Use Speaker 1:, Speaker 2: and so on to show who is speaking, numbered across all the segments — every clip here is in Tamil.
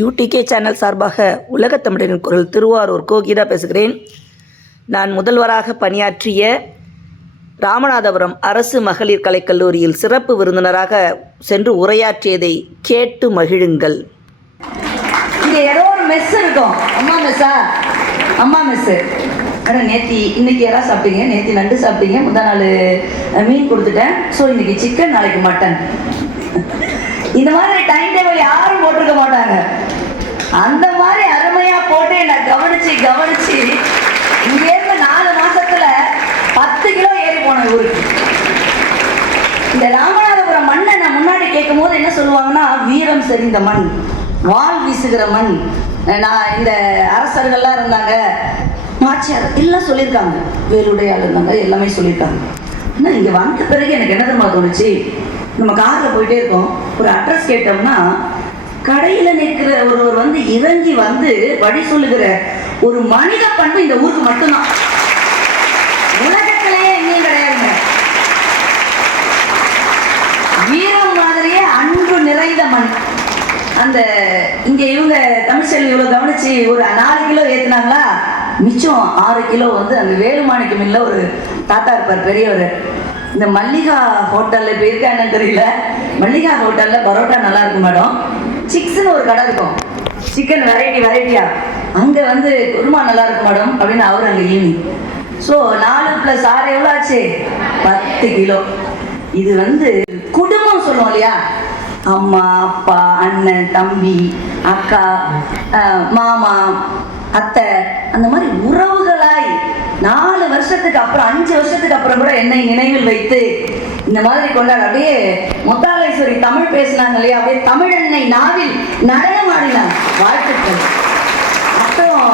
Speaker 1: யூடிகே சேனல் சார்பாக உலகத் தமிழரின் குரல் திருவாரூர் கோகிதா பேசுகிறேன். நான் முதல்வராக பணியாற்றிய ராமநாதபுரம் அரசு மகளிர் கலைக்கல்லூரியில் சிறப்பு விருந்தினராக சென்று உரையாற்றியதை கேட்டு மகிழுங்கள்.
Speaker 2: இங்கே ஏதோ ஒரு மெஸ் இருக்கும். அம்மா மெஸ்ஸா அம்மா மெஸ்ஸு ஆனால் நேத்தி இன்னைக்கு யாராவது சாப்பிட்டீங்க? நேத்தி நண்டு சாப்பிட்டீங்க? முந்தா நாள் மீன் கொடுத்துட்டேன். ஸோ இன்னைக்கு சிக்கன் நாளைக்கு மட்டன் இந்த மாதிரி டைம் டேபிள் யாரும் போட்டிருக்க மாட்டாங்க. அந்த மாதிரி அருமையா போட்டு என்னை கவனிச்சு கவனிச்சு இங்கேருந்து நாலு மாசத்துல பத்து கிலோ ஏறி போனேன் ஊருக்கு. இந்த ராமநாதபுரம் மண்ணை நான் முன்னாடி கேட்கும் போது என்ன சொல்லுவாங்கன்னா வீரம் செறிந்த மண் வாள் வீசுகிற மண். நான் இந்த அரசர்கள்லாம் இருந்தாங்க. மாச்சியார் எல்லாம் சொல்லியிருக்காங்க. வேலுடையால் இருந்தாங்க எல்லாமே சொல்லியிருக்காங்க. ஆனால் இங்கே வந்த பிறகு எனக்கு என்ன தெரியுமா தோணுச்சு? நம்ம காரில் போயிட்டே இருக்கோம். ஒரு அட்ரஸ் கேட்டோம்னா கடையில் நிற்கிற ஒருவர் வந்து இறங்கி வந்து வழி சொல்லுகிற ஒரு மனித பண்பு இந்த ஊருக்கு மட்டும்தான். உலகத்திலேயே எங்கேயும் கிடையாதுங்க. வீரம் மாதிரியே அன்பு நிறைந்த மண். அந்த இங்க இவங்க தமிழ்ச்செல்வி இவ்வளவு கவனிச்சு ஒரு நாலு கிலோ ஏத்துனாங்களா? மிச்சம் ஆறு கிலோ வந்து அந்த வேலுமாணிக்கம் இல்ல ஒரு தாத்தா இருப்பார் பெரியவர். இந்த மல்லிகா ஹோட்டல்ல போயிருக்கா என்னன்னு தெரியல. மல்லிகா ஹோட்டல்ல பரோட்டா நல்லா இருக்கும் மேடம். சிக்ஸ்னு ஒரு கடை இருக்கும். சிக்கன் வெரைட்டி வெரைட்டியா அங்க வந்து குருமா நல்லா இருக்கும் மேடம் அப்படின்னு அவர் அங்க ஈவினிங் ஸோ நாலு ப்ளஸ் ஆறு எவ்வளோ ஆச்சு? பத்து கிலோ. இது வந்து குடும்பம் சொல்லுவோம் இல்லையா? அம்மா அப்பா அண்ணன் தம்பி அக்கா அஹ், மாமா அத்தை அந்த மாதிரி உறவுகளாய் நாலு வருஷத்துக்கு அப்புறம் அஞ்சு வருஷத்துக்கு அப்புறம் கூட என்னை நினைவில் வைத்து இந்த மாதிரி கொண்டாட அப்படியே முத்தாலேஸ்வரி தமிழ் பேசினாங்க இல்லையா? அப்படியே தமிழன்னை நாவில் நடனம் ஆடினாங்க வாழ்த்துக்கள். அப்புறம்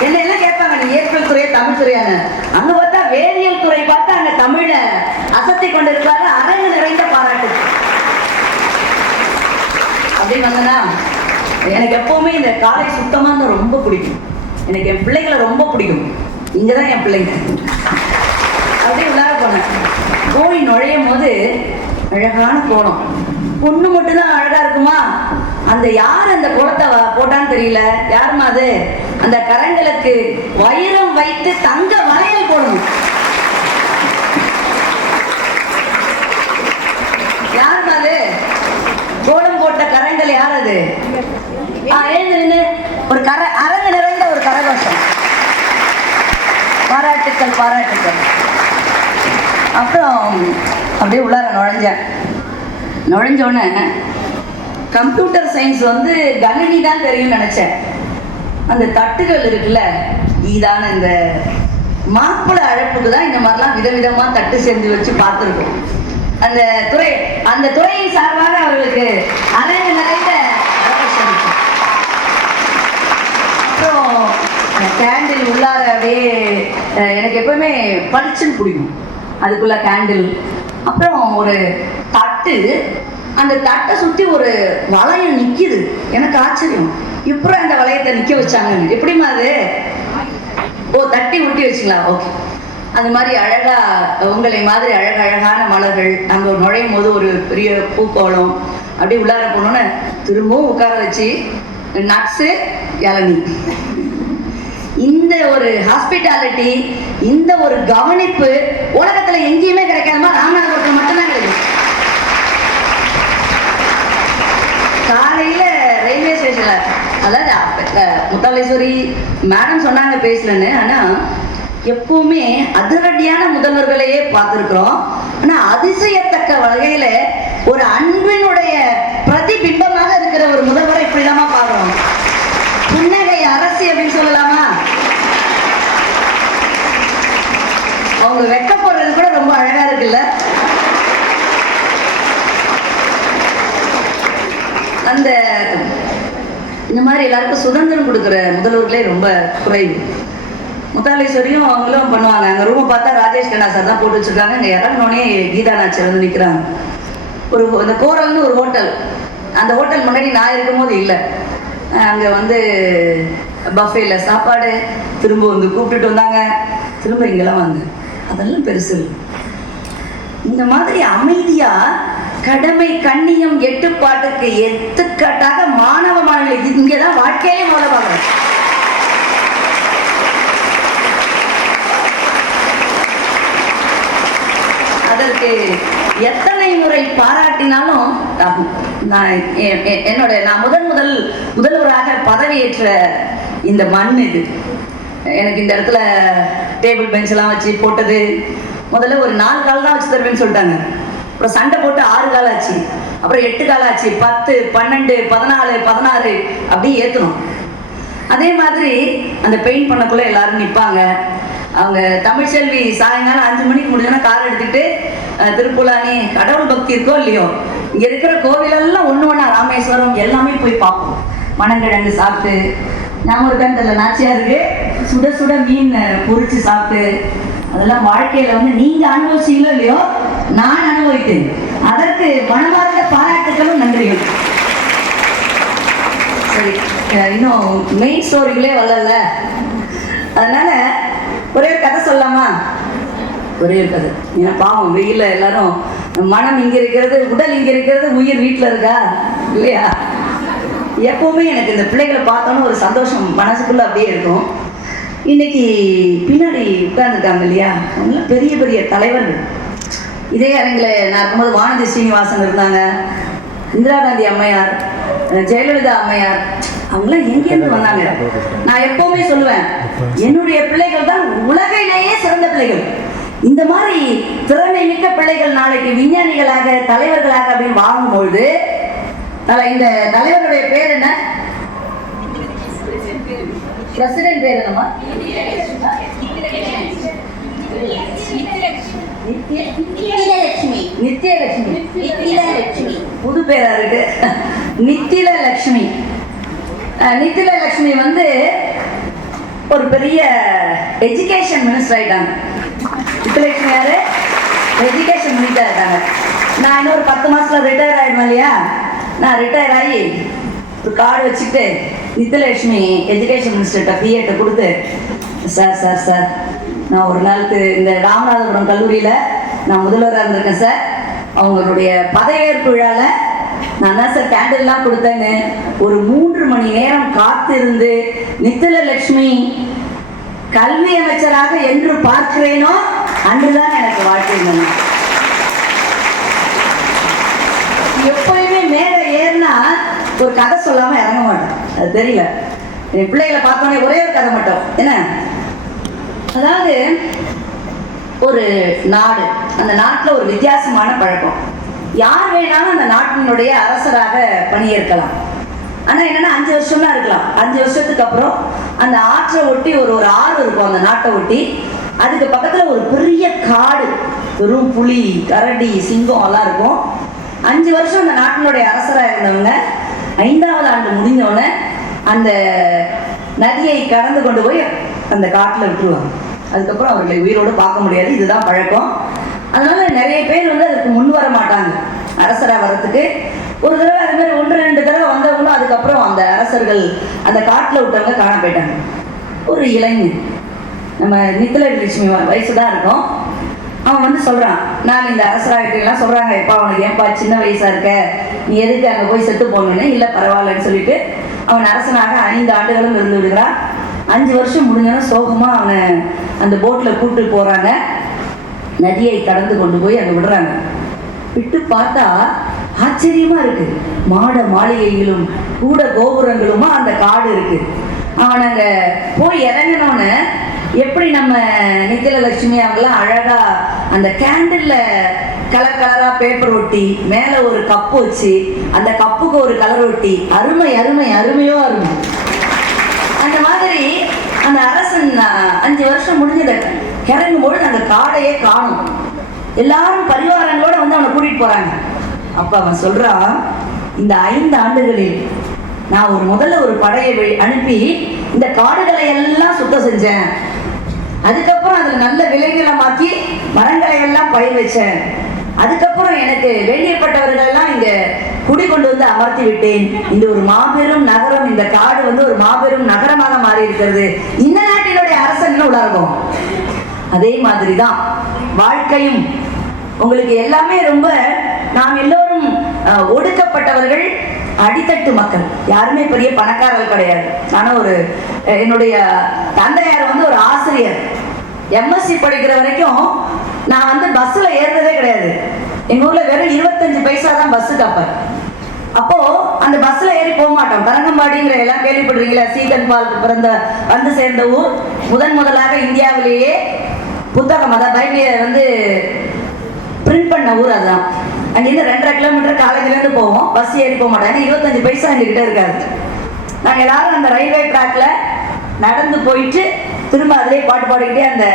Speaker 2: என்ன எல்லாம் கேட்பாங்க? நீ இயற்பியல் துறையா தமிழ் துறையான அங்க பார்த்தா வேதியியல் துறை பார்த்தா அங்க தமிழ அசத்தி கொண்டிருக்காரு அரங்கு நிறைந்த பாராட்டு. அப்படி வந்தனா எனக்கு எப்பவுமே இந்த காலை சுத்தமா இருந்தா ரொம்ப பிடிக்கும். எனக்கு என் பிள்ளைகளை ரொம்ப பிடிக்கும். இங்கதான் என் பிள்ளைங்க. அப்படியே உள்ளார போனேன். கோழி நுழையும் போது அழகான கோலம் பொண்ணு மட்டும்தான் அழகா இருக்குமா? அந்த யார் அந்த கோலத்தை போட்டான்னு தெரியல. யாரும்மா அது? அந்த கரங்களுக்கு வைரம் வைத்து தங்க வளையல் போடணும். யாரும்மா அது? கோலம் போட்ட கரங்கள் யார் அது? எழுந்து ஒரு கர அரங்கு நிறைந்த ஒரு கரகோஷம். பாராட்டுக்கள் பாராட்டுக்கள். அப்புறம் அப்படியே உள்ளார நுழைஞ்சேன். நுழைஞ்ச கம்ப்யூட்டர் சயின்ஸ் வந்து கணினி தான் தெரியும்னு நினச்சேன். அந்த தட்டுகள் இருக்குல்ல இதான இந்த மாப்பிள்ளை அழைப்புக்கு தான் இந்த மாதிரிலாம் விதவிதமாக தட்டு செஞ்சு வச்சு பார்த்துருக்கோம். அந்த துறை அந்த துறையின் சார்பாக அவர்களுக்கு அனைத்து நிறைந்த அப்புறம் கேண்டில் உள்ளார அப்படியே எனக்கு எப்பவுமே பளிச்சுன்னு பிடிக்கும். அதுக்குள்ள கேண்டில் அப்புறம் ஒரு தட்டு. அந்த தட்டை சுற்றி ஒரு வளையம் நிற்கிது எனக்கு ஆச்சரியம். இப்போ அந்த வளையத்தை நிற்க வச்சாங்கன்னு. எப்படிம்மா அது? ஓ தட்டி ஊட்டி வச்சுங்களா? ஓகே அந்த மாதிரி அழகா உங்களை மாதிரி அழகழகான மலர்கள் அங்கே நுழையும் போது ஒரு பெரிய பூக்கோளம் அப்படியே உள்ளார போனோன்னே திரும்பவும் உட்கார வச்சு நட்ஸு இளநீ. இந்த ஒரு ஹாஸ்பிட்டாலிட்டி இந்த ஒரு கவனிப்பு உலகத்துல எங்கேயுமே கிடைக்காம ராமநாதபுரத்தில் மட்டும்தான் கிடைக்கும் காலையில ரயில்வே ஸ்டேஷன்ல அதாவது முத்தாலேஸ்வரி மேடம் சொன்னாங்க பேசலன்னு ஆனா எப்பவுமே அதிரடியான முதல்வர்களையே பார்த்துருக்குறோம். ஆனா அதிசயத்தக்க வகையில ஒரு அன்பினுடைய பிரதிபிம்பமாக இருக்கிற ஒரு முதல்வரை இப்படிலாமா பார்க்குறோம் புன்னகை அரசி அப்படின்னு சொல்லலாமா அவங்க வெக்க போடுறது கூட ரொம்ப அழகா இருக்குல்ல அந்த இந்த மாதிரி எல்லாருக்கும் சுதந்திரம் கொடுக்குற முதல்வர்களே ரொம்ப குறைவு முத்தாலேஸ்வரியும் அவங்களும் பண்ணுவாங்க. அங்கே ரூமை பார்த்தா ராஜேஷ் கண்ணா சார் தான் போட்டு வச்சிருக்காங்க. இங்கே இறங்கினோடனே கீதா நாச்சர் வந்து நிற்கிறாங்க ஒரு இந்த கோரல்னு ஒரு ஹோட்டல். அந்த ஹோட்டல் முன்னாடி நான் இருக்கும்போது இல்லை. அங்கே வந்து பஃபேல சாப்பாடு. திரும்ப வந்து கூப்பிட்டுட்டு வந்தாங்க. திரும்ப இங்கெல்லாம் வந்து அதெல்லாம் பெருசு இந்த மாதிரி அமைதியாக கடமை கண்ணியம் எட்டுப்பாட்டுக்கு எடுத்துக்காட்டாக மாணவ மாணவிகள் இங்கதான் வாழ்க்கையே மூலமாக அதற்கு எத்தனை முறை பாராட்டினாலும் நான் நான் என்னோட நான் முதன் முதல் முதல்வராக பதவியேற்ற இந்த மண் இது. எனக்கு இந்த இடத்துல டேபிள் பெஞ்செல்லாம் வச்சு போட்டது. முதல்ல ஒரு நாலு கால் தான் வச்சு தருவேன்னு சொல்லிட்டாங்க. அப்புறம் சண்டை போட்டு ஆறு கால் ஆச்சு. அப்புறம் எட்டு கால் ஆச்சு. பத்து பன்னெண்டு பதினாலு பதினாறு அப்படி ஏற்றணும் அதே மாதிரி அந்த பெயிண்ட் பண்ணக்குள்ள எல்லாரும் நிற்பாங்க அவங்க தமிழ்ச்செல்வி சாயங்காலம் அஞ்சு மணிக்கு முடிஞ்சோன்னா கார் எடுத்துக்கிட்டு திருப்புலானி கடவுள் பக்தி இருக்கோ இல்லையோ இங்க இருக்கிற கோவிலெல்லாம் ஒண்ணு ஒண்ணா ராமேஸ்வரம் எல்லாமே போய் பார்ப்போம். மணங்கிழங்கு சாப்பிட்டு நான் ஒரு கண்டல நாச்சியாருக்கு சுட சுட மீன் பொறிச்சு சாப்பிட்டு அதெல்லாம் வாழ்க்கையில வந்து நீங்க அனுபவிச்சீங்களோ இல்லையோ நான் அனுபவித்தேன். அதற்கு மனமார்ந்த பாராட்டுகளும் நன்றிகள். சரி இன்னும் மெயின் ஸ்டோரிகளே வரல அதனால ஒரே ஒரு கதை சொல்லலாமா? ஒரே ஒரு கதை. ஏன்னா பாவம் வெயில எல்லாரும் மனம் இங்க இருக்கிறது உடல் இங்க இருக்கிறது உயிர் வீட்டில் இருக்கா? இல்லையா? எப்பவுமே எனக்கு இந்த பிள்ளைகளை பார்த்தோன்னு ஒரு சந்தோஷம் மனசுக்குள்ள அப்படியே இருக்கும். இன்னைக்கு பின்னாடி உட்கார்ந்துருக்காங்க இல்லையா? பெரிய பெரிய தலைவர்கள். இதே அரங்கில் நான் இருக்கும்போது வானதி ஸ்ரீனிவாசன் இருந்தாங்க. இந்திரா காந்தி அம்மையார் ஜெயலலிதா அம்மையார் அவங்களாம் எங்கேருந்து வந்தாங்க? நான் எப்பவுமே சொல்லுவேன் என்னுடைய பிள்ளைகள் தான் உலகிலேயே சிறந்த பிள்ளைகள். இந்த மாதிரி திறமை மிக்க பிள்ளைகள் நாளைக்கு விஞ்ஞானிகளாக தலைவர்களாக அப்படின்னு வாங்கும்பொழுது இந்த தலைவருடைய பேர் என்ன? பிரசிடென்ட் பேர் என்னம்மா? நித்ய
Speaker 3: நித்தியலட்சுமி.
Speaker 2: நித்யலட்சுமி
Speaker 3: நித்தியலட்சுமி.
Speaker 2: புது பேரா இருக்கு. நித்தில லட்சுமி நித்தில லட்சுமி வந்து ஒரு பெரிய எஜுகேஷன் மினிஸ்டர் ஆயிட்டாங்க. நித்திலட்சுமி யாரு? எஜுகேஷன் மினிஸ்டர் ஆயிட்டாங்க. நான் இன்னொரு பத்து மாசத்துல ரிட்டையர் ஆயிடுவேன் இல்லையா? நான் ரிட்டையர் ஆகி ஒரு கார்டு வச்சுட்டு நித்திலட்சுமி எஜுகேஷன் மினிஸ்டர்கிட்ட பிஏட்ட கொடுத்து சார் சார் சார் நான் ஒரு நாளுக்கு இந்த ராமநாதபுரம் கல்லூரியில் நான் முதல்வராக இருந்திருக்கேன் சார். அவங்களுடைய பதவியேற்பு விழாவில் நான் தான் சார் கேண்டல்லாம் கொடுத்தேன்னு ஒரு மூன்று மணி நேரம் காத்திருந்து நித்தில லட்சுமி கல்வி அமைச்சராக என்று பார்க்கிறேனோ அன்றுதான் எனக்கு வாழ்க்கை வேணும் எப்பயுமே மேலே ஏறினா ஒரு கதை சொல்லாம இறங்க மாட்டேன். அது தெரியல. என் பிள்ளைகளை பார்த்தோன்னே ஒரே ஒரு கதை மட்டும். என்ன? அதாவது ஒரு நாடு அந்த நாட்டில் ஒரு வித்தியாசமான பழக்கம். யார் வேணாலும் அந்த நாட்டினுடைய அரசராக பணியேற்கலாம். ஆனால் என்னன்னா அஞ்சு வருஷம் தான் இருக்கலாம். அஞ்சு வருஷத்துக்கு அப்புறம் அந்த ஆற்றை ஒட்டி ஒரு ஒரு ஆறு இருக்கும் அந்த நாட்டை ஒட்டி. அதுக்கு பக்கத்தில் ஒரு பெரிய காடு வெறும் புலி கரடி சிங்கம் எல்லாம் இருக்கும். அஞ்சு வருஷம் அந்த நாட்டினுடைய அரசராக இருந்தவங்க ஐந்தாவது ஆண்டு முடிஞ்சோடனே அந்த நதியை கடந்து கொண்டு போய் அந்த காட்டில் விட்டுருவாங்க. அதுக்கப்புறம் அவர்களை உயிரோடு பார்க்க முடியாது. இதுதான் பழக்கம். அதனால நிறைய பேர் வந்து அதுக்கு முன் வர மாட்டாங்க. அரசராக வர்றதுக்கு. ஒரு தடவை அது மாதிரி ஒன்று ரெண்டு தடவை வந்தவங்களும் அதுக்கப்புறம் அந்த அரசர்கள் அந்த காட்டில் விட்டவங்க காண போயிட்டாங்க. ஒரு இளைஞன். நம்ம நித்தில லட்சுமி வயசு தான் இருக்கும். அவன் வந்து சொல்கிறான் நான் இந்த அரசராகிட்டெல்லாம் சொல்கிறாங்க எப்பா அவனுக்கு ஏன்பா சின்ன வயசாக இருக்க? நீ எதுக்கு அங்கே போய் செத்து போகணுன்னு இல்லை பரவாயில்லன்னு சொல்லிட்டு அவன் அரசனாக ஐந்து ஆண்டுகளும் இருந்து விடுகிறான். அஞ்சு வருஷம் முடிஞ்சோன்னா சோகமாக அவனை அந்த போட்டில் கூட்டு போகிறாங்க நதியை கடந்து கொண்டு போய் அங்கே விடுறாங்க. விட்டு பார்த்தா ஆச்சரியமாக இருக்குது மாட மாளிகைகளும் கூட கோபுரங்களுமா அந்த காடு இருக்குது அவன் அங்கே போய் இறங்கினோன்னு எப்படி நம்ம நித்தியலட்சுமி அவங்களாம் அழகாக அந்த கேண்டில்ல கலர் கலராக பேப்பர் ஒட்டி மேலே ஒரு கப்பு வச்சு அந்த கப்புக்கு ஒரு கலர் ஒட்டி அருமை அருமை அருமையோ அருமை அந்த அரசன் அஞ்சு வருஷம் முடிஞ்சது. இறங்கும்போது அந்த காடையே காணும். எல்லாரும் பரிவாரங்களோட வந்து அவனை கூட்டிட்டு போறாங்க. அப்ப அவன் சொல்றான் இந்த ஐந்து ஆண்டுகளில் நான் ஒரு முதல்ல ஒரு படையை வெ- அனுப்பி இந்த காடுகளை எல்லாம் சுத்தம் செஞ்சேன். அதுக்கப்புறம் அதில் நல்ல விளைநிலமாக்கி மரங்களை எல்லாம் பயிர் வச்சேன். அதுக்கப்புறம் எனக்கு வேண்டியப்பட்டவர்கள் எல்லாம் இங்க குடிக்கொண்டு வந்து அமர்த்தி விட்டேன். இந்த ஒரு மாபெரும் நகரம் இந்த காடு வந்து ஒரு மாபெரும் நகரமாக மாறி இருக்கிறது இந்த நாட்டினுடைய அரசன் உலகம்? அதே மாதிரிதான் வாழ்க்கையும். உங்களுக்கு எல்லாமே ரொம்ப நாம் எல்லோரும் அஹ், ஒடுக்கப்பட்டவர்கள் அடித்தட்டு மக்கள். யாருமே பெரிய பணக்காரர்கள் கிடையாது. ஆனா ஒரு என்னுடைய தந்தையார் வந்து ஒரு ஆசிரியர். எம்எஸ்சி படிக்கிற வரைக்கும் நான் வந்து பஸ்ஸில் ஏறுறதே கிடையாது. எங்கள் ஊரில் வெறும் இருபத்தஞ்சு பைசா தான் பஸ்ஸு காப்பார் அப்போ அந்த பஸ்ல ஏறி போக மாட்டோம். தரங்கம்பாடிங்கிற எல்லாம் கேள்விப்படுறீங்களா? சீகன் பாலுக்கு பிறந்த வந்து சேர்ந்த ஊர். முதன் முதலாக இந்தியாவிலேயே புத்தகம் அதாவது பைபிளை வந்து பிரிண்ட் பண்ண ஊர் அதுதான். அங்கேருந்து ரெண்டரை கிலோமீட்டர் காலேஜ்லேருந்து போவோம். பஸ் ஏறி போக மாட்டோம். இருபத்தஞ்சு பைசா எங்ககிட்ட இருக்காது. நாங்கள் எல்லாரும் அந்த ரயில்வே ட்ராக்ல நடந்து போயிட்டு திரும்ப அதிலே பாட்டு பாடிக்கிட்டே அந்த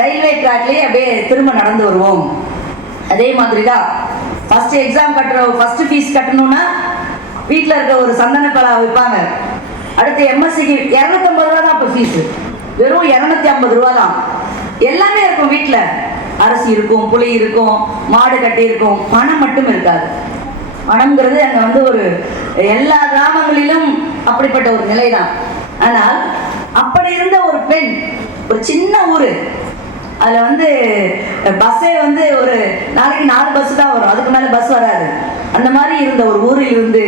Speaker 2: ரயில்வே ட்ராக்லேயே அப்படியே திரும்ப நடந்து வருவோம். அதே மாதிரி தான் ஃபர்ஸ்ட் எக்ஸாம் கட்டுற ஃபர்ஸ்ட் ஃபீஸ் கட்டணும்னா வீட்டில் இருக்க ஒரு சந்தன கலா வைப்பாங்க அடுத்து எம்எஸ்சிக்கு இரநூத்தம்பது ரூபா தான் இப்போ ஃபீஸு வெறும் இரநூத்தி ஐம்பது ரூபா தான் எல்லாமே இருக்கும் வீட்டில் அரிசி இருக்கும் புளி இருக்கும் மாடு கட்டி இருக்கும். பணம் மட்டும் இருக்காது. பணம்ங்கிறது அங்கே வந்து ஒரு எல்லா கிராமங்களிலும் அப்படிப்பட்ட ஒரு நிலை தான் ஆனால் அப்படி இருந்த ஒரு பெண் ஒரு சின்ன ஊர் அதில் வந்து பஸ்ஸே வந்து ஒரு நாளைக்கு நாலு பஸ் தான் வரும். அதுக்கு மேலே பஸ் வராது. அந்த மாதிரி இருந்த ஒரு ஊரில் இருந்து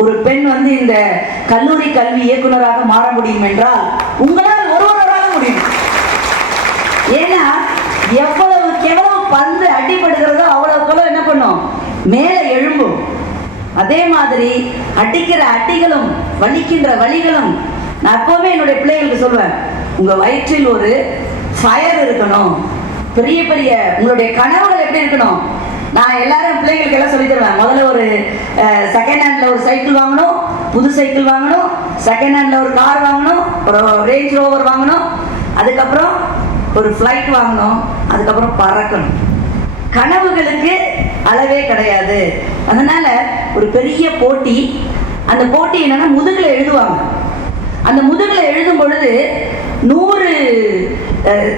Speaker 2: ஒரு பெண் வந்து இந்த கல்லூரி கல்வி இயக்குனராக மாற முடியும் என்றால் உங்களால் ஒருவராக முடியும். ஏன்னா எவ்வளவு எவ்வளவு பந்து அடிபடுகிறதோ அவ்வளவுக்கு என்ன பண்ணும்? மேலே எழும்பும். அதே மாதிரி அடிக்கிற அடிகளும் வலிக்கின்ற வழிகளும் நான் எப்பவுமே என்னுடைய பிள்ளைகளுக்கு சொல்வேன் உங்க வயிற்றில் ஒரு ஃபயர் இருக்கணும். பெரிய பெரிய உங்களுடைய கனவுகள் எப்படி இருக்கணும்? நான் எல்லாரும் பிள்ளைங்களுக்கு எல்லாம் சொல்லி தருவேன். முதல்ல ஒரு செகண்ட் ஹேண்ட்ல ஒரு சைக்கிள் வாங்கணும். புது சைக்கிள் வாங்கணும். செகண்ட் ஹேண்ட்ல ஒரு கார் வாங்கணும். ஒரு ரேஞ்ச் ரோவர் வாங்கணும். அதுக்கப்புறம் ஒரு ஃப்ளைட் வாங்கணும். அதுக்கப்புறம் பறக்கணும். கனவுகளுக்கு அளவே கிடையாது. அதனால ஒரு பெரிய போட்டி. அந்த போட்டி என்னன்னா முதுகில் எழுதுவாங்க. அந்த முதுகில் எழுதும் பொழுது நூறு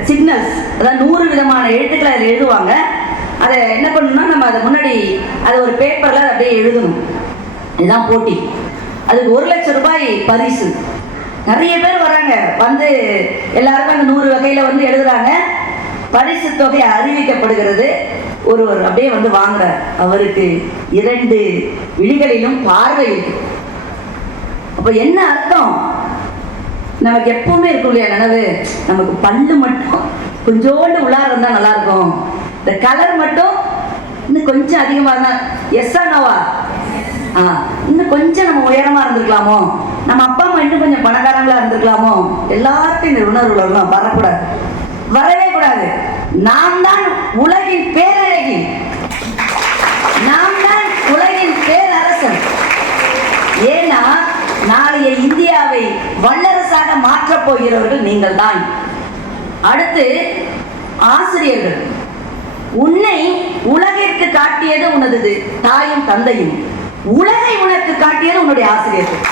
Speaker 2: சிக்னல்ஸ் அதாவது நூறு விதமான எழுத்துக்களை அதில் எழுதுவாங்க. அதை என்ன பண்ணணும்னா நம்ம அதை முன்னாடி அதை ஒரு பேப்பரில் அப்படியே எழுதணும். இதுதான் போட்டி. அதுக்கு ஒரு லட்சம் ரூபாய் பரிசு. நிறைய பேர் வராங்க வந்து எல்லாருக்கும் அந்த நூறு வகையில் வந்து எழுதுறாங்க. பரிசு தொகை அறிவிக்கப்படுகிறது. ஒருவர் அப்படியே வந்து வாங்குறார். அவருக்கு இரண்டு விழிகளிலும் பார்வை இருக்கு. அப்போ என்ன அர்த்தம்? நமக்கு எப்பவுமே இருக்கும் இல்லையா? நனவு நமக்கு பல்லு மட்டும். கொஞ்சோண்டு உள்ளார இருந்தா நல்லா இருக்கும் இந்த கலர் மட்டும் இன்னும் கொஞ்சம் அதிகமா இருந்தா எஸ்ஸா நோவா ஆ? இன்னும் கொஞ்சம் நம்ம உயரமா இருந்திருக்கலாமோ? நம்ம அப்பா அம்மா இன்னும் கொஞ்சம் பணக்காரங்களா இருந்திருக்கலாமோ? எல்லாத்தையும் இந்த உணர்வுகள் வரக்கூடாது. வரவே கூடாது. நான் தான் உலகின் பேர் நாம் தான் உலகின் பேரரசன் ஏன்னா நாளைய இந்தியாவை வல்லரசாக மாற்றப் போகிறவர்கள் நீங்கள் தான் அடுத்து ஆசிரியர்கள். உன்னை உலகிற்கு காட்டியது உனது தாயும் தந்தையும். உலகை உனக்கு காட்டியது உன்னுடைய ஆசிரியர்கள்.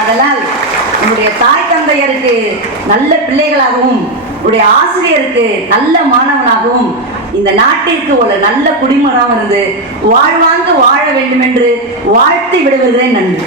Speaker 2: அதனால் உன்னுடைய தாய் தந்தையருக்கு நல்ல பிள்ளைகளாகவும் உன்னுடைய ஆசிரியருக்கு நல்ல மாணவனாகவும் இந்த நாட்டிற்கு ஒரு நல்ல குடிமகனாக இருந்து வாழ்வாங்கு வாழ வேண்டும் என்று வாழ்த்து விடுவதே நன்றி.